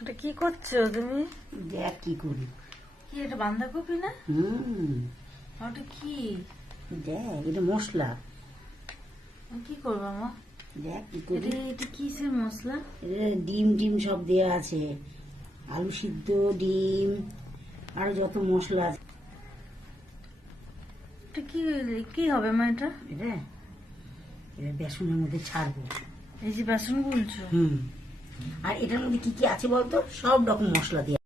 এটা কি করছো তুমি? দেখ কি করি। কি এটা বাঁধাকপি না? ওটা কি? দেখ এটা মশলা। কি করবো মা? দেখ কি করি। এটা কিসের মশলা? এটা ডিম টিম সব দেয়া আছে, আলু সিদ্ধ, ডিম, আর যত মশলা আছে। এটা কি কি হবে মা এটা? এটা এটা বেসনের মধ্যে ছাড়বো। এই যে বেসন গুলছো? আর এটার মধ্যে কি কি আছে বলতো? সব রকম মশলা দিয়ে।